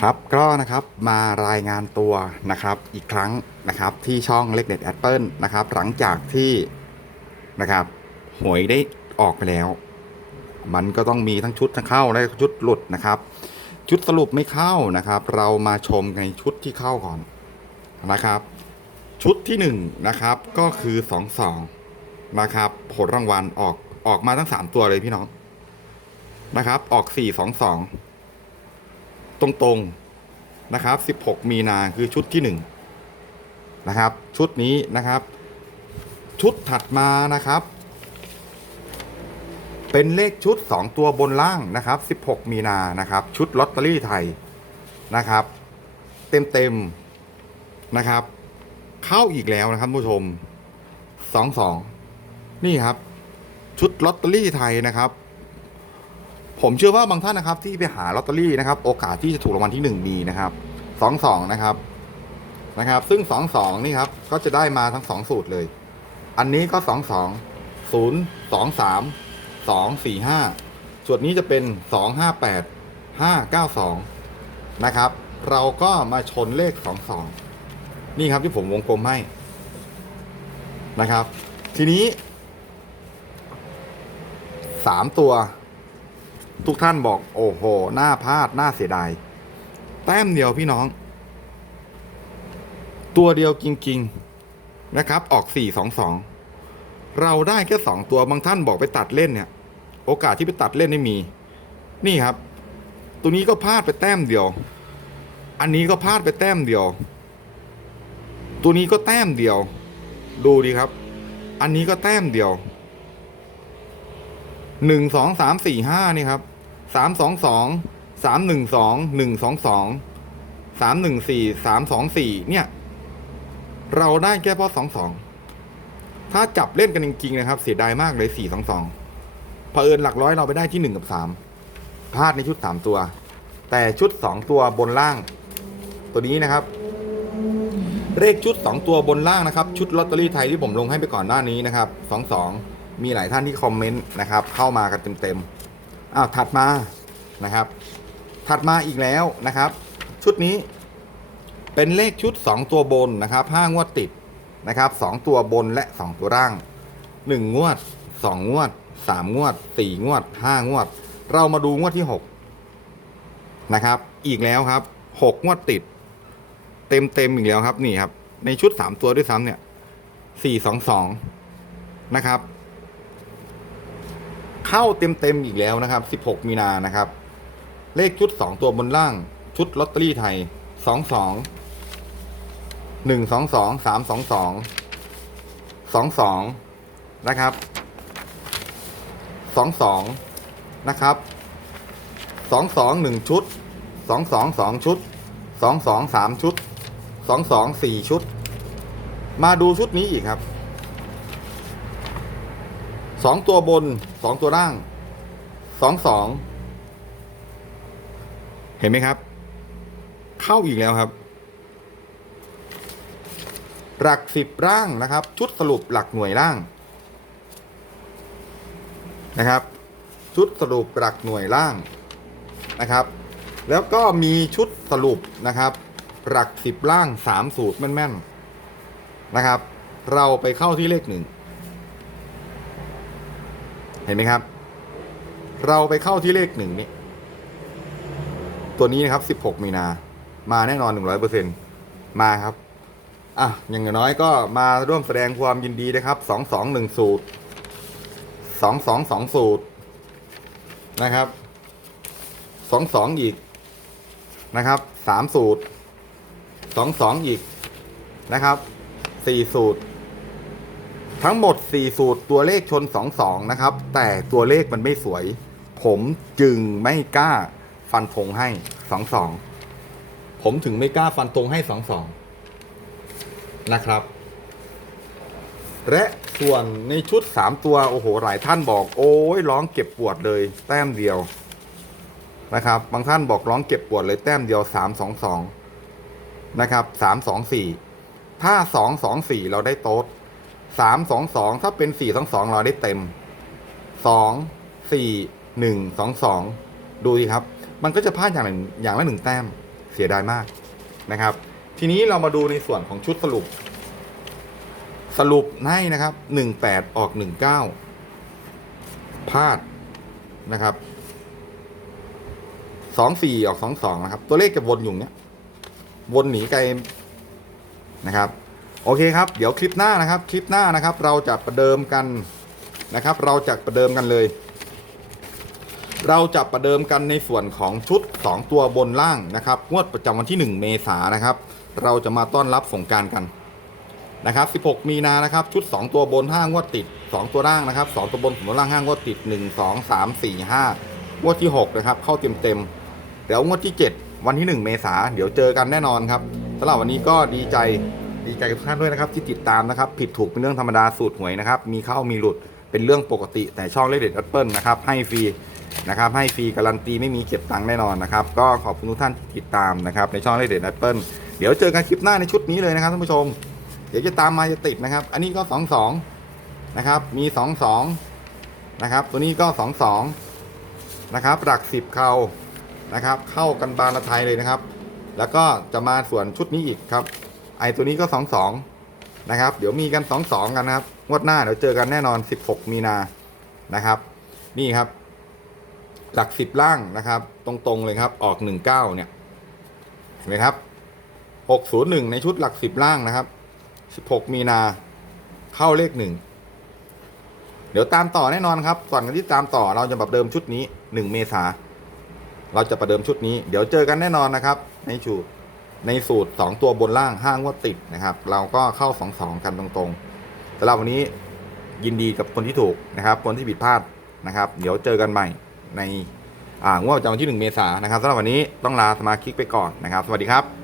ครับก็นะครับมารายงานตัวนะครับอีกครั้งนะครับที่ช่องเล็กเด็ดแอปเปิลนะครับหลังจากที่นะครับหวยได้ออกไปแล้ว มันก็ต้องมีทั้งชุดทั้งเข้าและชุดหลุดนะครับ ชุดสรุปไม่เข้านะครับ เรามาชมในชุดที่เข้าก่อนนะครับ ชุดที่หนึ่งนะครับก็คือสองสองนะครับผลรางวัลออกออกมาทั้งสามตัวเลยพี่น้องนะครับ ออกสี่สองสอง ตรงๆนะครับ 16 มีนาคือชุดที่ 1 นะครับ ชุดนี้นะครับ ชุดถัดมานะครับ เป็นเลขชุด 2 ตัวบนล่างนะครับ 16 มีนานะครับ ชุดลอตเตอรี่ไทยนะครับ เต็มๆนะครับ เข้าอีกแล้วนะครับผู้ชม 22 นี่ครับ ชุดลอตเตอรี่ไทยนะครับ ผมเชื่อว่าบางท่านนะครับ ที่ไปหาลอตเตอรี่นะครับ โอกาสที่จะถูกรางวัลที่หนึ่งมีนะครับสองสองนะครับนะครับ ซึ่งสองสองนี่ครับ ก็จะได้มาทั้งสองสูตรเลย อันนี้ก็สองสองศูนย์สองสามสองสี่ห้าส่วนนี้จะเป็นสองห้าแปดห้าเก้าสองนะครับ เราก็มาชนเลขสองสองนี่ครับที่ผมวงกลมให้นะครับ ทีนี้สามตัว ทุกท่านบอก โอ้โหหน้าพลาดหน้าเสียดาย แต้มเดียวพี่น้อง ตัวเดียวจริง ๆนะครับ ออกสี่สองสองเราได้แค่สองตัวบางท่านบอกไปตัดเล่นเนี่ย โอกาสที่ไปตัดเล่นไม่มี นี่ครับ ตัวนี้ก็พลาดไปแต้มเดียว อันนี้ก็พลาดไปแต้มเดียว ตัวนี้ก็แต้มเดียว ดูดีครับ อันนี้ก็แต้มเดียว หนึ่งสองสามสี่ห้านี่ครับสามสองสองสามหนึ่งสองหนึ่งสองสองสามหนึ่งสี่สามสองสี่เนี่ย เราได้แค่เพราะสองสองถ้าจับเล่นกันจริงๆนะครับ เสียดายมากเลยสี่สองสองเผอิญหลักร้อยเราไปได้ที่หนึ่งกับสามพลาดในชุดสามตัว แต่ชุดสองตัวบนล่าง ตัวนี้นะครับ เลขชุดสองตัวบนล่างนะครับ ชุดลอตเตอรี่ไทยที่ผมลงให้ไปก่อนหน้านี้นะครับสองสอง มีหลายท่านที่คอมเมนต์นะครับ เข้ามากันเต็มๆอ้าวถัดมานะครับ ถัดมาอีกแล้วนะครับ ชุดนี้เป็นเลขชุด 2 ตัวบนนะครับ5งวดติดนะครับ2ตัวบนและ 2 ตัวล่าง 1 งวด 2 งวด 3 งวด 4 งวด 5 งวด เรามาดูงวดที่ 6 นะครับ อีกแล้วครับ 6 งวดติด เต็มเต็มๆอีกแล้วครับนี่ครับ ในชุด 3 ตัวด้วยซ้ำเนี่ย 4 2 2 นะครับ เข้าเต็มเต็มๆอีกแล้วนะครับ 16 มีนานะครับ เลขชุด 2 ตัวบนล่าง ชุดลอตเตอรี่ไทย 22 122 322 22 นะครับ 22 นะครับ 22 1 ชุด 22 2 ชุด 22 3 ชุด 22 4 ชุด มาดูชุดนี้อีกครับ สองตัวบนสองตัวล่างสองสองเห็นไหมครับ เข้าอีกแล้วครับ หลักสิบร่างนะครับ ชุดสรุปหลักหน่วยล่างนะครับ ชุดสรุปหลักหน่วยล่างนะครับ แล้วก็มีชุดสรุปนะครับ หลักสิบล่างสามสูตรแม่นๆนะครับ เราไปเข้าที่เลขหนึ่ง เห็นไหมครับ เราไปเข้าที่เลขหนึ่งนี่ตัวนี้นะครับ 16 มีนา มาแน่นอน 100%มาครับ อะ อย่างน้อยก็มาร่วมแสดงความยินดีนะครับ 221 สูตร 222 สูตร นะครับ 22 อีก นะครับ 3 สูตร 22 อีก นะครับ 4 สูตร ทั้งหมด 4 สูตรตัวเลขชน 22 นะครับ แต่ตัวเลขมันไม่สวย ผมจึงไม่กล้าฟันธงให้ 22 ผมถึงไม่กล้าฟันธงให้ 22 นะครับ และส่วนในชุด 3 ตัว โอ้โห หลายท่านบอก โอ้ยร้องเก็บปวดเลย แต้มเดียวนะครับ บางท่านบอกร้องเก็บปวดเลยแต้มเดียว 322 นะครับ 324 ถ้า 224 เราได้โต๊ด สามสองสองถ้าเป็นสี่สองสองเราได้เต็มสองสี่หนึ่งสองสองดูสิครับ มันก็จะพลาดอย่างหนึ่งอย่างละหนึ่งแต้มเสียดายมากนะครับ ทีนี้เรามาดูในส่วนของชุดสรุป สรุปให้นะครับหนึ่งแปดออกหนึ่งเก้าพลาดนะครับสองสี่ออกสองสองนะครับ ตัวเลขจะวนอยู่เนี้ยวนหนีไกลนะครับ โอเคครับ เดี๋ยวคลิปหน้านะครับ คลิปหน้านะครับ เราจะประเดิมกันนะครับ เราจะประเดิมกันเลย เราจะประเดิมกันในส่วนของชุด 2 ตัวบนล่างนะครับ งวดประจำวันที่ 1 เมษายนนะครับ เราจะมาต้อนรับสงการกันนะครับ 16 มีนานะครับ ชุด 2 ตัวบน5งวดติด 2 ตัวล่างนะครับ 2 ตัวบน2ตัวล่าง5งวดติด 1 2 3 4 5งวดที่ 6 นะครับ เข้าเต็มเต็มเดี๋ยวงวดที่ 7 วันที่ 1 เมษาเดี๋ยวเจอกันแน่นอนครับสำหรับวันนี้ก็ดีใจ ดีใจกับทุกท่านด้วยนะครับที่ติดตามนะครับ ผิดถูกเป็นเรื่องธรรมดาสูตรหวยนะครับ มีเข้ามีหลุดเป็นเรื่องปกติ แต่ช่องเลขเด็ดแอปเปิลนะครับให้ฟรีนะครับให้ฟรีการันตีไม่มีเก็บตังค์แน่นอนนะครับ ก็ขอบคุณทุกท่านที่ติดตามนะครับในช่องเลขเด็ดแอปเปิลเดี๋ยวเจอกันคลิปหน้าในชุดนี้เลยนะครับท่านผู้ชม เดี๋ยวจะตามมาจะติดนะครับ อันนี้ก็สองสองนะครับมีสองสองนะครับตัวนี้ก็สองสองนะครับหลักสิบเขานะครับเข้ากันบานละไทยเลยนะครับ แล้วก็จะมาส่วนชุดนี้อีกครับ ไอตัวนี้ก็สองสองนะครับ เดี๋ยวมีกันสองสองกันนะครับงวดหน้าเดี๋ยวเจอกันแน่นอน16มีนานะครับ นี่ครับ หลักสิบล่างนะครับ ตรงๆเลยครับ ออกหนึ่งเก้าเนี่ยเห็นไหมครับหกศูนย์หนึ่งในชุดหลักสิบล่างนะครับสิบหกมีนาเข้าเลขหนึ่งเดี๋ยวตามต่อแน่นอนครับ ก่อนกันที่ตามต่อเราจะประเดิมชุดนี้หนึ่งเมษาเราจะประเดิมชุดนี้ เดี๋ยวเจอกันแน่นอนนะครับในสู ในสูตรสองตัวบนล่างห้างวดติดนะครับ เราก็เข้าสองสองกันตรงๆสำหรับวันนี้ยินดีกับคนที่ถูกนะครับ คนที่ผิดพลาดนะครับ เดี๋ยวเจอกันใหม่ในอ่างวดประจำวันที่ 1 เมษายนนะครับสำหรับวันนี้ต้องลาสมาชิกไปก่อนนะครับ สวัสดีครับ